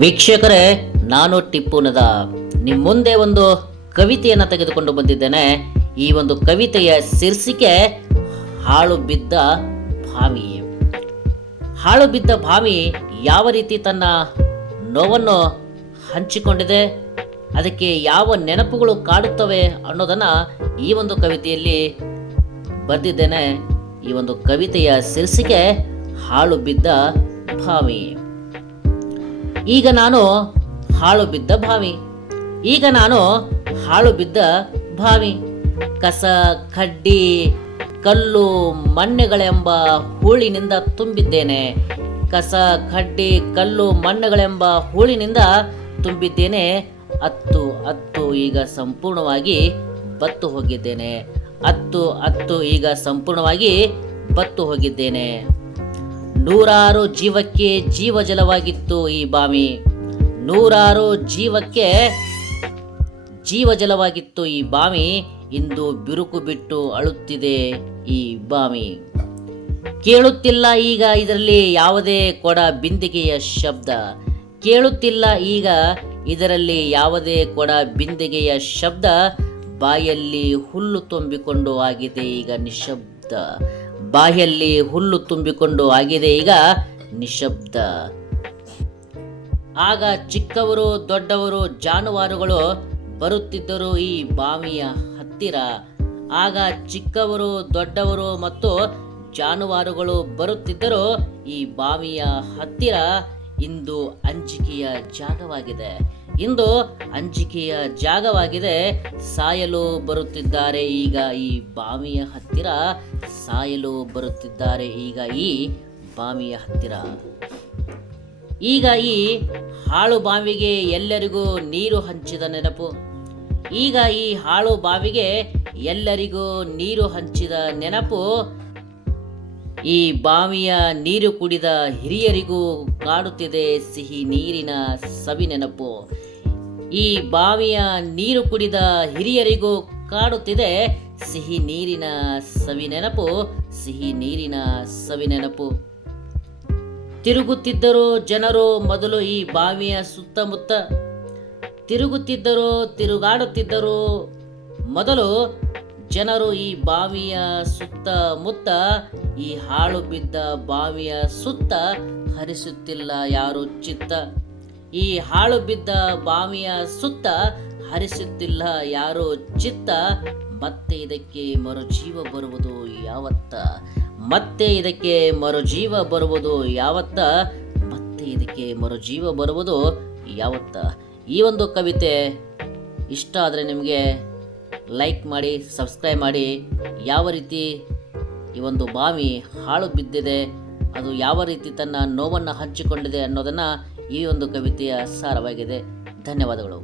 ವೀಕ್ಷಕರೇ, ನಾನು ಟಿಪ್ಪು ನದಾಫ್ ನಿಮ್ಮ ಮುಂದೆ ಒಂದು ಕವಿತೆಯನ್ನು ತೆಗೆದುಕೊಂಡು ಬಂದಿದ್ದೇನೆ. ಈ ಒಂದು ಕವಿತೆಯ ಶೀರ್ಷಿಕೆ ಹಾಳು ಬಿದ್ದ ಭಾವಿ. ಹಾಳು ಬಿದ್ದ ಭಾವಿ ಯಾವ ರೀತಿ ತನ್ನ ನೋವನ್ನು ಹಂಚಿಕೊಂಡಿದೆ, ಅದಕ್ಕೆ ಯಾವ ನೆನಪುಗಳು ಕಾಡುತ್ತವೆ ಅನ್ನೋದನ್ನು ಈ ಒಂದು ಕವಿತೆಯಲ್ಲಿ ಬರೆದಿದ್ದೇನೆ. ಈ ಒಂದು ಕವಿತೆಯ ಶೀರ್ಷಿಕೆ ಹಾಳು ಬಿದ್ದ ಭಾವಿ. ಈಗ ನಾನು ಹಾಳು ಬಿದ್ದ ಭಾವಿ. ಈಗ ನಾನು ಹಾಳು ಬಿದ್ದ ಭಾವಿ. ಕಸ, ಕಡ್ಡಿ, ಕಲ್ಲು, ಮಣ್ಣುಗಳೆಂಬ ಹೂಳಿನಿಂದ ತುಂಬಿದ್ದೇನೆ. ಕಸ, ಕಡ್ಡಿ, ಕಲ್ಲು, ಮಣ್ಣುಗಳೆಂಬ ಹೂಳಿನಿಂದ ತುಂಬಿದ್ದೇನೆ. ಅತ್ತು ಈಗ ಸಂಪೂರ್ಣವಾಗಿ ಬತ್ತು ಹೋಗಿದ್ದೇನೆ. ಅತ್ತು ಈಗ ಸಂಪೂರ್ಣವಾಗಿ ಬತ್ತು ಹೋಗಿದ್ದೇನೆ. ನೂರಾರು ಜೀವಕ್ಕೆ ಜೀವಜಲವಾಗಿತ್ತು ಈ ಬಾವಿ. ನೂರಾರು ಜೀವಕ್ಕೆ ಜೀವಜಲವಾಗಿತ್ತು ಈ ಬಾವಿ. ಇಂದು ಬಿರುಕು ಬಿಟ್ಟು ಅಳುತ್ತಿದೆ ಈ ಬಾವಿ. ಕೇಳುತ್ತಿಲ್ಲ ಈಗ ಇದರಲ್ಲಿ ಯಾವುದೇ ಕೊಡ ಬಿಂದಿಗೆಯ ಶಬ್ದ. ಕೇಳುತ್ತಿಲ್ಲ ಈಗ ಇದರಲ್ಲಿ ಯಾವುದೇ ಕೊಡ ಬಿಂದಿಗೆಯ ಶಬ್ದ. ಬಾಯಲ್ಲಿ ಹುಲ್ಲು ತುಂಬಿಕೊಂಡು ಆಗಿದೆ ಈಗ ನಿಶಬ್ದ. ಬಾಯಲ್ಲಿ ಹುಲ್ಲು ತುಂಬಿಕೊಂಡು ಆಗಿದೆ ಈಗ ನಿಶಬ್ದ. ಆಗ ಚಿಕ್ಕವರು ದೊಡ್ಡವರು ಜಾನುವಾರುಗಳು ಬರುತ್ತಿದ್ದರು ಈ ಬಾವಿಯ ಹತ್ತಿರ. ಆಗ ಚಿಕ್ಕವರು ದೊಡ್ಡವರು ಮತ್ತು ಜಾನುವಾರುಗಳು ಬರುತ್ತಿದ್ದರು ಈ ಬಾವಿಯ ಹತ್ತಿರ. ಇಂದು ಅಂಜಿಕೆಯ ಜಾಗವಾಗಿದೆ. ಇಂದು ಅಂಜಿಕೆಯ ಜಾಗವಾಗಿದೆ. ಸಾಯಲು ಬರುತ್ತಿದ್ದಾರೆ ಈಗ ಈ ಬಾವಿಯ ಹತ್ತಿರ. ಸಾಯಲು ಬರುತ್ತಿದ್ದಾರೆ ಈಗ ಈ ಬಾವಿಯ ಹತ್ತಿರ. ಈಗ ಈ ಹಾಳು ಬಾವಿಗೆ ಎಲ್ಲರಿಗೂ ನೀರು ಹಂಚಿದ ನೆನಪು. ಈಗ ಈ ಹಾಳು ಬಾವಿಗೆ ಎಲ್ಲರಿಗೂ ನೀರು ಹಂಚಿದ ನೆನಪು. ಈ ಬಾವಿಯ ನೀರು ಕುಡಿದ ಹಿರಿಯರಿಗೂ ಕಾಡುತ್ತಿದೆ ಸಿಹಿ ನೀರಿನ ಸವಿ ನೆನಪು. ಈ ಬಾವಿಯ ನೀರು ಕುಡಿದ ಹಿರಿಯರಿಗೂ ಕಾಡುತ್ತಿದೆ ಸಿಹಿ ನೀರಿನ ಸವಿ ನೆನಪು. ಸಿಹಿ ನೀರಿನ ಸವಿ ನೆನಪು. ತಿರುಗುತ್ತಿದ್ದರು ಜನರು ಮೊದಲು ಈ ಬಾವಿಯ ಸುತ್ತಮುತ್ತ. ತಿರುಗುತ್ತಿದ್ದರು, ತಿರುಗಾಡುತ್ತಿದ್ದರು ಮೊದಲು ಜನರು ಈ ಬಾವಿಯ ಸುತ್ತಮುತ್ತ. ಈ ಹಾಳು ಬಿದ್ದ ಬಾವಿಯ ಸುತ್ತ ಹರಿಸುತ್ತಿಲ್ಲ ಯಾರು ಚಿತ್ತ. ಈ ಹಾಳು ಬಿದ್ದ ಬಾವಿಯ ಸುತ್ತ ಹರಿಸುತ್ತಿಲ್ಲ ಯಾರು ಚಿತ್ತ. ಮತ್ತೆ ಇದಕ್ಕೆ ಮರುಜೀವ ಬರುವುದು ಯಾವತ್ತ. ಮತ್ತೆ ಇದಕ್ಕೆ ಮರುಜೀವ ಬರುವುದು ಯಾವತ್ತ. ಮತ್ತೆ ಇದಕ್ಕೆ ಮರುಜೀವ ಬರುವುದು ಯಾವತ್ತ. ಈ ಒಂದು ಕವಿತೆ ಇಷ್ಟ ಆದರೆ ನಿಮಗೆ ಲೈಕ್ ಮಾಡಿ, ಸಬ್ಸ್ಕ್ರೈಬ್ ಮಾಡಿ. ಯಾವ ರೀತಿ ಈ ಒಂದು ಬಾವಿ ಹಾಳು ಬಿದ್ದಿದೆ, ಅದು ಯಾವ ರೀತಿ ತನ್ನ ನೋವನ್ನು ಹಂಚಿಕೊಂಡಿದೆ ಅನ್ನೋದನ್ನು ಈ ಒಂದು ಕವಿತೆಯ ಸಾರವಾಗಿದೆ. ಧನ್ಯವಾದಗಳು.